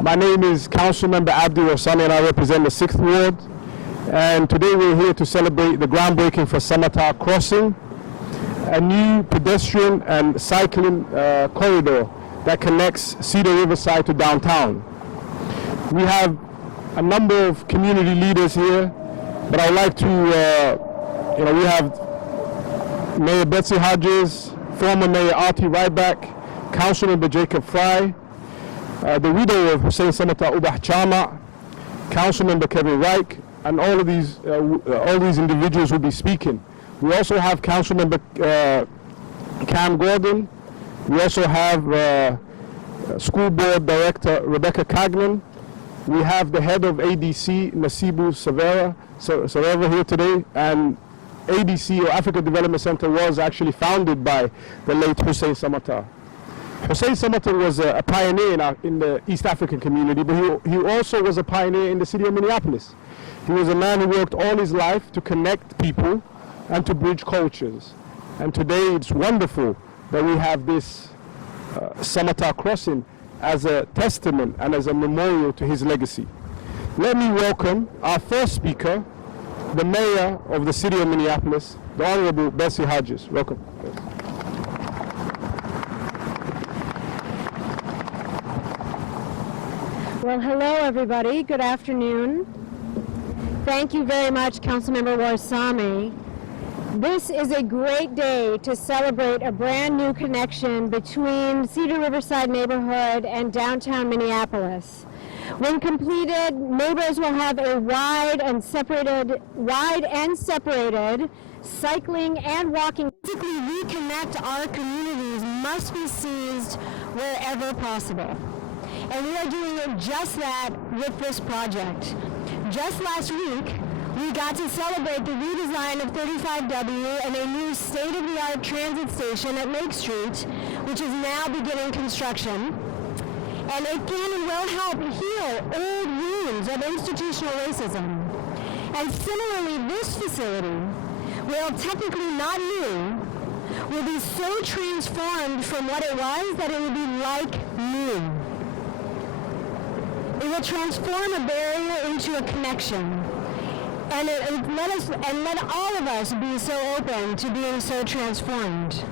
My name is Councilmember Abdi Rosani and I represent the 6th Ward. And today we're here to celebrate the groundbreaking for Samatar Crossing, a new pedestrian and cycling corridor that connects Cedar Riverside to downtown. We have a number of community leaders here, but I'd like to, we have Mayor Betsy Hodges, former Mayor Artie Ryback, Councilmember Jacob Fry, the widow of Hussein Samatar Ubah Chama, Councilmember Kevin Reich, and all these individuals will be speaking. We also have Councilmember Cam Gordon. We also have School Board Director Rebecca Cagnan. We have the head of ADC, Nasibu Savera here today, and ADC, or Africa Development Center, was actually founded by the late Hussein Samatar. Hussein Samatar was a pioneer in the East African community, but he also was a pioneer in the city of Minneapolis. He was a man who worked all his life to connect people and to bridge cultures. And today it's wonderful that we have this Samatar crossing as a testament and as a memorial to his legacy. Let me welcome our first speaker, the mayor of the city of Minneapolis, the Honorable Betsy Hodges. Welcome. Well, hello everybody. Good afternoon. Thank you very much, Councilmember Warsame. This is a great day to celebrate a brand new connection between Cedar Riverside neighborhood and downtown Minneapolis. When completed, neighbors will have a wide and separated cycling and walking. Basically, reconnect our communities must be seized wherever possible. And we are doing just that with this project. Just last week, we got to celebrate the redesign of 35W and a new state-of-the-art transit station at Lake Street, which is now beginning construction. And it can and will help heal old wounds of institutional racism. And similarly, this facility, while technically not new, will be so transformed from what it was that it will be like new. It will transform a barrier into a connection. And let all of us be so open to being so transformed.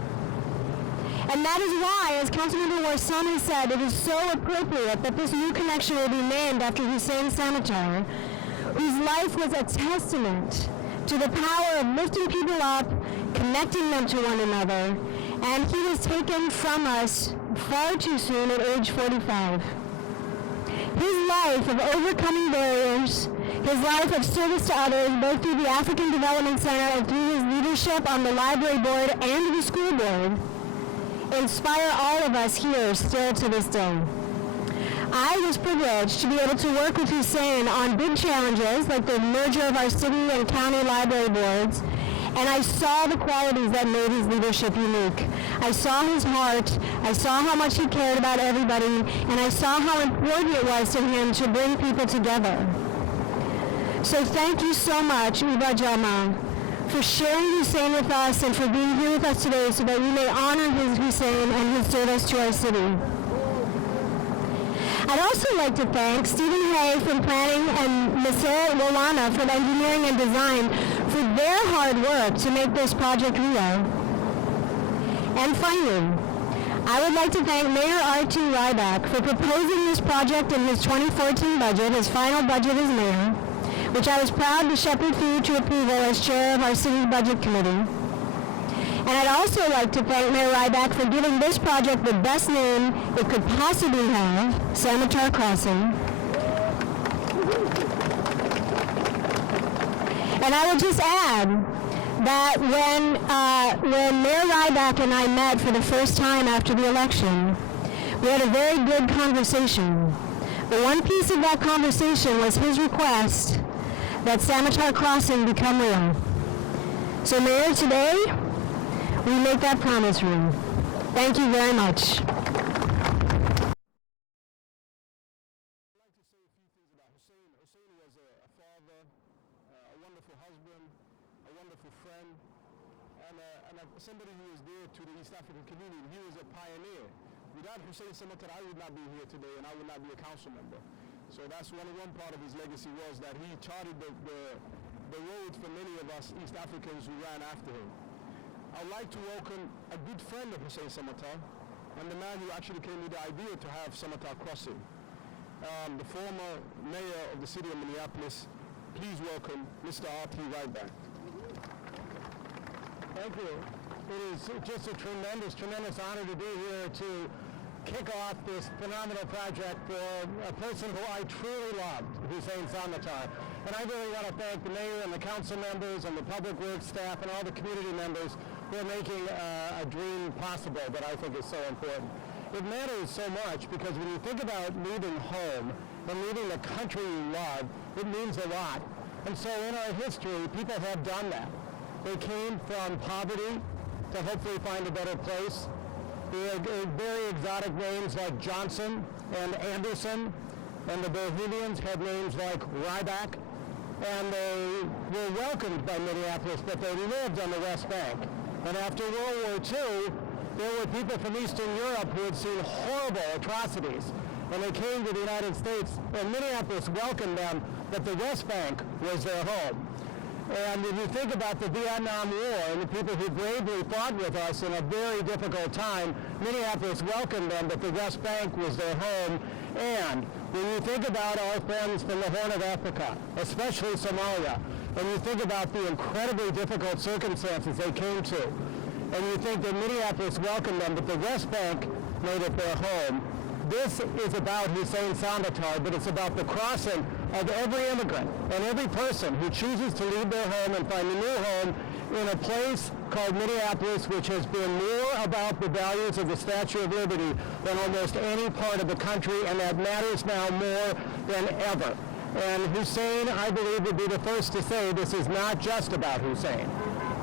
And that is why, as Councilmember Warsame said, it is so appropriate that this new connection will be named after Hussein Samatar, whose life was a testament to the power of lifting people up, connecting them to one another, and he was taken from us far too soon at age 45. His life of overcoming barriers, his life of service to others, both through the African Development Center and through his leadership on the library board and the school board, inspire all of us here still to this day. I was privileged to be able to work with Hussein on big challenges like the merger of our city and county library boards, and I saw the qualities that made his leadership unique. I saw his heart, I saw how much he cared about everybody, and I saw how important it was to him to bring people together. So thank you so much, Uba Jama, for sharing Hussein with us and for being here with us today so that we may honor his Hussein and his service to our city. I'd also like to thank Stephen Hay from planning and Nasser Wolana from engineering and design for their hard work to make this project real. And finally, I would like to thank Mayor Artie Ryback for proposing this project in his 2014 budget, his final budget as mayor, which I was proud to shepherd through to approval as chair of our city's budget committee. And I'd also like to thank Mayor Ryback for giving this project the best name it could possibly have, Samatar Crossing. And I will just add that when Mayor Ryback and I met for the first time after the election, we had a very good conversation. But one piece of that conversation was his request that Samatar Crossing become real. So Mayor, today, we make that promise real. Thank you very much. Somebody who was dear to the East African community. He was a pioneer. Without Hussein Samatar, I would not be here today, and I would not be a council member. So that's one part of his legacy, was that he charted the road for many of us East Africans who ran after him. I'd like to welcome a good friend of Hussein Samatar, and the man who actually came with the idea to have Samatar Crossing, the former mayor of the city of Minneapolis. Please welcome Mr. R.T. Ryback. Thank you. It is just a tremendous honor to be here to kick off this phenomenal project for a person who I truly loved, Hussein Samatar. And I really want to thank the mayor and the council members and the public works staff and all the community members who are making a dream possible that I think is so important. It matters so much because when you think about leaving home and leaving the country you love, it means a lot. And so in our history, people have done that. They came from poverty to hopefully find a better place. They had very exotic names like Johnson and Anderson, and the Bohemians had names like Ryback, and they were welcomed by Minneapolis, but they lived on the West Bank. And after World War II, there were people from Eastern Europe who had seen horrible atrocities, and they came to the United States, and Minneapolis welcomed them, but the West Bank was their home. And if you think about the Vietnam War and the people who bravely fought with us in a very difficult time, Minneapolis welcomed them, but the West Bank was their home. And when you think about our friends from the Horn of Africa, especially Somalia, and you think about the incredibly difficult circumstances they came to, and you think that Minneapolis welcomed them, but the West Bank made it their home, this is about Hussein Samatar, but it's about the crossing of every immigrant and every person who chooses to leave their home and find a new home in a place called Minneapolis, which has been more about the values of the Statue of Liberty than almost any part of the country, and that matters now more than ever. And Hussein, I believe, would be the first to say this is not just about Hussein.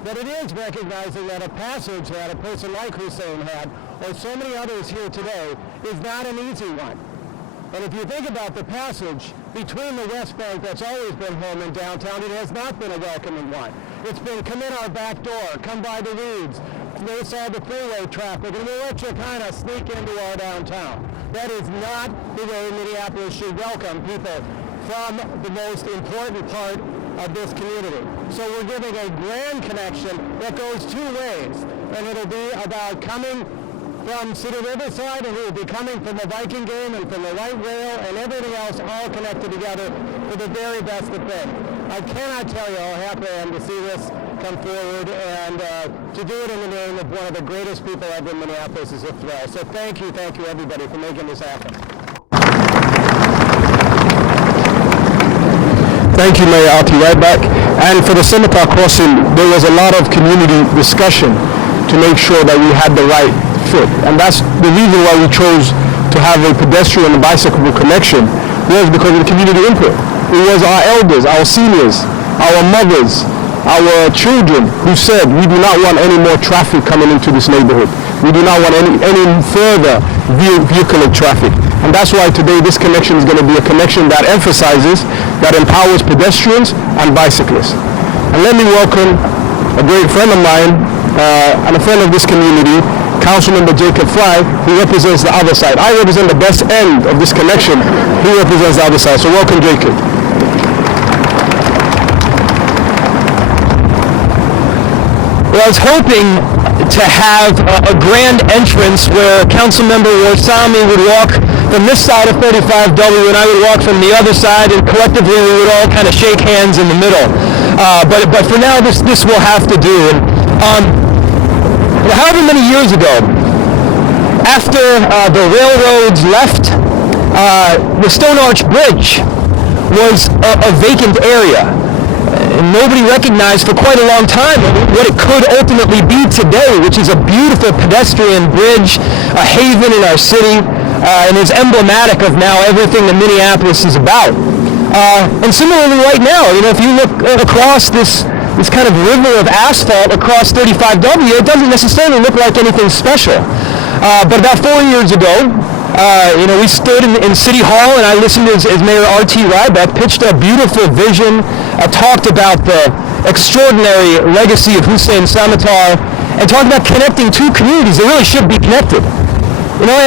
But it is recognizing that a passage that a person like Hussein had, or so many others here today, is not an easy one. And if you think about the passage between the West Bank that's always been home and downtown, it has not been a welcoming one. It's been come in our back door, come by the weeds, face all the freeway traffic, and we'll let you kind of sneak into our downtown. That is not the way Minneapolis should welcome people from the most important part of this community. So we're giving a grand connection that goes two ways, and it'll be about coming from City Riverside, and it will be coming from the Viking game and from the light rail and everything else all connected together for the very best of things. I cannot tell you how happy I am to see this come forward, and to do it in the name of one of the greatest people ever in Minneapolis is a thrill. So thank you everybody for making this happen. Thank you, Mayor R.T. Ryback. And for the Samatar Crossing, there was a lot of community discussion to make sure that we had the right fit. And that's the reason why we chose to have a pedestrian and bicycle connection, was because of the community input. It was our elders, our seniors, our mothers, our children who said, we do not want any more traffic coming into this neighborhood. We do not want any further vehicular traffic. And that's why today this connection is going to be a connection that emphasizes, that empowers pedestrians and bicyclists. And let me welcome a great friend of mine and a friend of this community, Councilmember Jacob Fry, who represents the other side. I represent the best end of this connection. He represents the other side. So welcome, Jacob. Well, I was hoping to have a grand entrance where Councilmember Warsami would walk from this side of 35W and I would walk from the other side, and collectively we would all kind of shake hands in the middle. But for now, this will have to do. And however many years ago, after the railroads left, the Stone Arch Bridge was a vacant area. Nobody recognized for quite a long time what it could ultimately be today, which is a beautiful pedestrian bridge, a haven in our city, and is emblematic of now everything that Minneapolis is about. And similarly right now, if you look across this kind of river of asphalt across 35W, it doesn't necessarily look like anything special. But about 4 years ago, we stood in City Hall, and I listened as Mayor R.T. Ryback pitched a beautiful vision, talked about the extraordinary legacy of Hussein Samatar, and talked about connecting two communities that really should be connected. You know,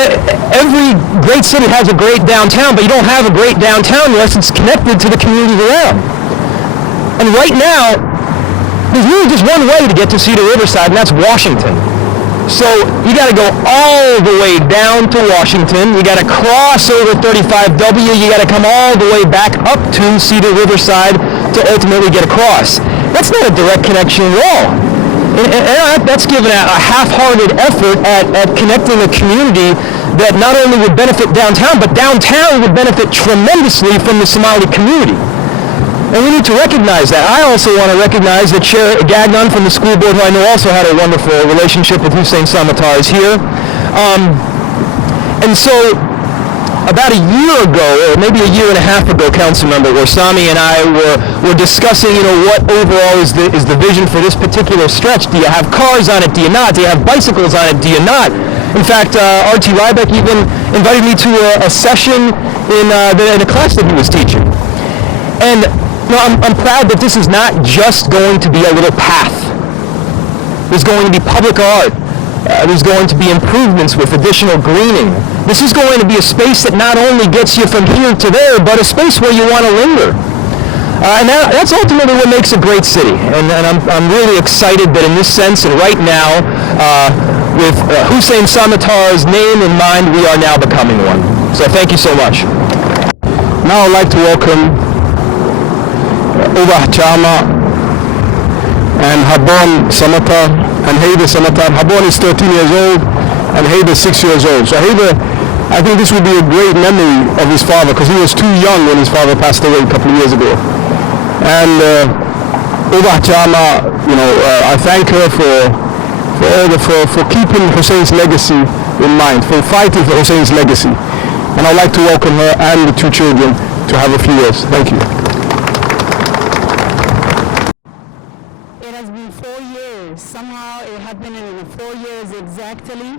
every great city has a great downtown, but you don't have a great downtown unless it's connected to the communities around. And right now, there's really just one way to get to Cedar Riverside, and that's Washington. So you got to go all the way down to Washington. You got to cross over 35W. You got to come all the way back up to Cedar Riverside to ultimately get across. That's not a direct connection at all. And that's given a half-hearted effort at connecting a community that not only would benefit downtown, but downtown would benefit tremendously from the Somali community. And we need to recognize that. I also want to recognize that Chair Gagnon from the school board, who I know also had a wonderful relationship with Hussein Samatar, is here. And so about a year ago, or maybe a year and a half ago, Councilmember Warsame and I were discussing, what overall is the vision for this particular stretch. Do you have cars on it? Do you not? Do you have bicycles on it? Do you not? In fact, R.T. Rybeck even invited me to a session in a class that he was teaching. And I'm proud that this is not just going to be a little path. There's going to be public art. There's going to be improvements with additional greening. This is going to be a space that not only gets you from here to there, but a space where you want to linger. And that's ultimately what makes a great city. And I'm really excited that in this sense, and right now, with Hussein Samatar's name in mind, we are now becoming one. So thank you so much. Now I'd like to welcome Ubah Chama and Habon Samatar and Haida Samatar. Habon is 13 years old and Haida is 6 years old. So Haida, I think this would be a great memory of his father because he was too young when his father passed away a couple of years ago. And Ubah Chama, I thank her for keeping Hussein's legacy in mind, for fighting for Hussein's legacy. And I'd like to welcome her and the two children to have a few words. Thank you. Somehow it happened in 4 years exactly.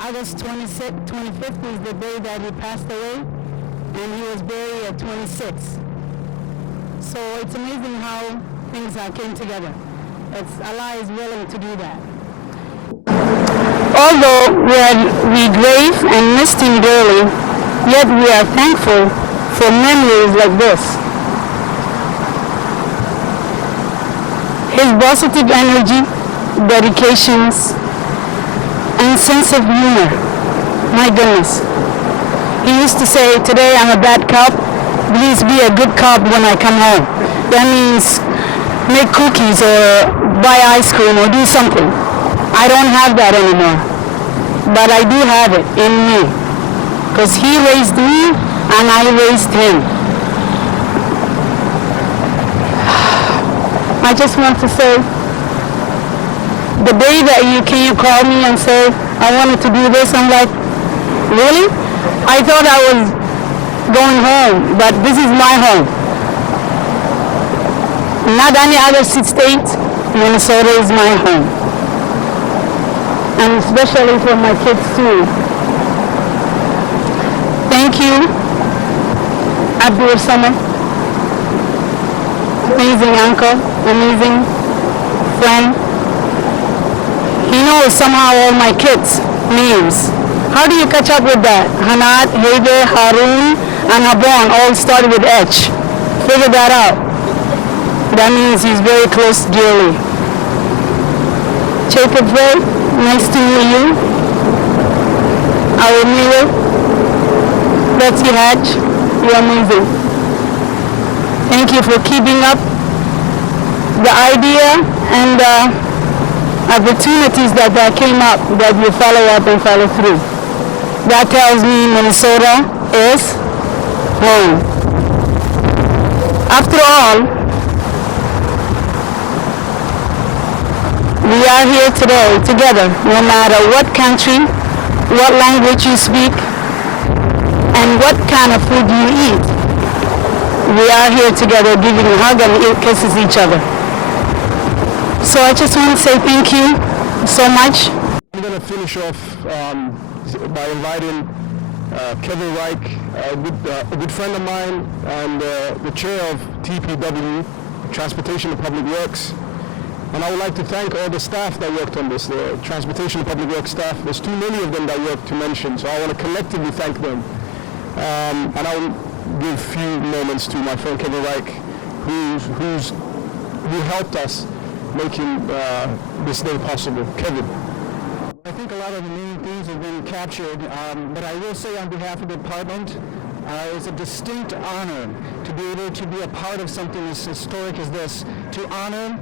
August 25th is the day that he passed away, and he was buried at 26. So it's amazing how things came together. Allah is willing to do that. Although we grieve and missed him dearly, yet we are thankful for memories like this. His positive energy, dedications, and sense of humor. My goodness. He used to say, today I'm a bad cop, please be a good cop when I come home. That means make cookies or buy ice cream or do something. I don't have that anymore. But I do have it in me. Because he raised me and I raised him. I just want to say, the day that you call me and say, I wanted to do this, I'm like, really? I thought I was going home, but this is my home. Not any other state, Minnesota is my home. And especially for my kids too. Thank you, Abdul Samad. Amazing uncle, amazing friend. He knows somehow all my kids' names. How do you catch up with that? Hanat, Hebe, Harun, and Habon all started with H. Figure that out. That means he's very close dearly. Jacob Ray, nice to meet you. Our Mira, Betsy Hatch, you're amazing. Thank you for keeping up the idea and opportunities that came up that you follow up and follow through. That tells me Minnesota is home. After all, we are here today together, no matter what country, what language you speak, and what kind of food you eat. We are here together giving a hug and kisses each other. So I just want to say thank you so much. I'm going to finish off by inviting Kevin Reich, a good friend of mine and the chair of TPW, Transportation and Public Works, And I would like to thank all the staff that worked on this, the transportation and public works staff. There's too many of them that worked to mention, so I want to collectively thank them. And I'll give a few moments to my friend Kevin Reich, who helped us making this day possible. Kevin. I think a lot of the main themes have been captured, but I will say on behalf of the department, it's a distinct honor to be able to be a part of something as historic as this, to honor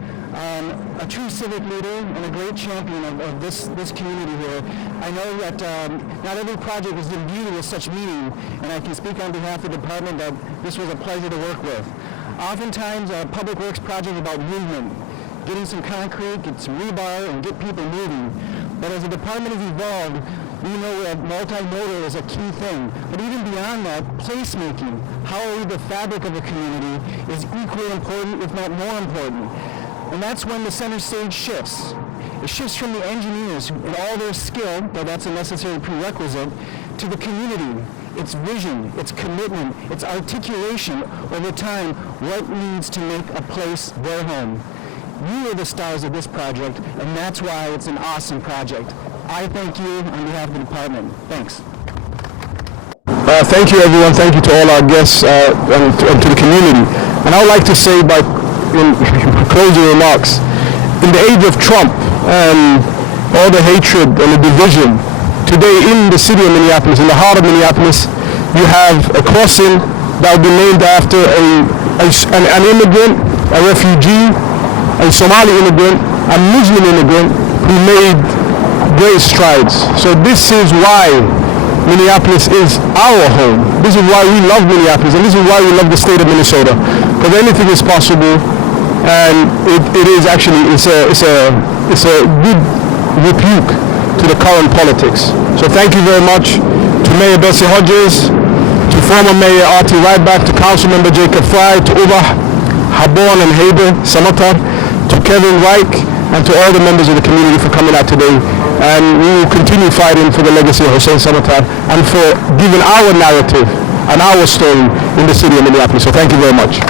a true civic leader and a great champion of this community here. I know that not every project is imbued with such meaning, and I can speak on behalf of the department that this was a pleasure to work with. Oftentimes, a public works project is about movement, getting some concrete, get some rebar, and get people moving. But as the department has evolved, we know that multimodal is a key thing. But even beyond that, placemaking, how are we the fabric of a community, is equally important, if not more important. And that's when the center stage shifts. It shifts from the engineers and all their skill, though that's a necessary prerequisite, to the community, its vision, its commitment, its articulation over time, what needs to make a place their home. You are the stars of this project, and that's why it's an awesome project. I thank you on behalf of the department. Thanks. Thank you, everyone. Thank you to all our guests and to the community. And I would like to say, in closing remarks, in the age of Trump and all the hatred and the division, today in the city of Minneapolis, in the heart of Minneapolis, you have a crossing that will be named after an immigrant, a refugee, a Somali immigrant, a Muslim immigrant who made great strides. So this is why Minneapolis is our home. This is why we love Minneapolis, and this is why we love the state of Minnesota. Because anything is possible, and it is actually it's a good rebuke to the current politics. So thank you very much to Mayor Bessie Hodges, to former Mayor Artie Ryback, to Councilmember Jacob Fry, to Uba Habon and Haber Samatar, to Kevin Reich, and to all the members of the community for coming out today. And we will continue fighting for the legacy of Hussein Samatar and for giving our narrative and our story in the city of Minneapolis. So thank you very much.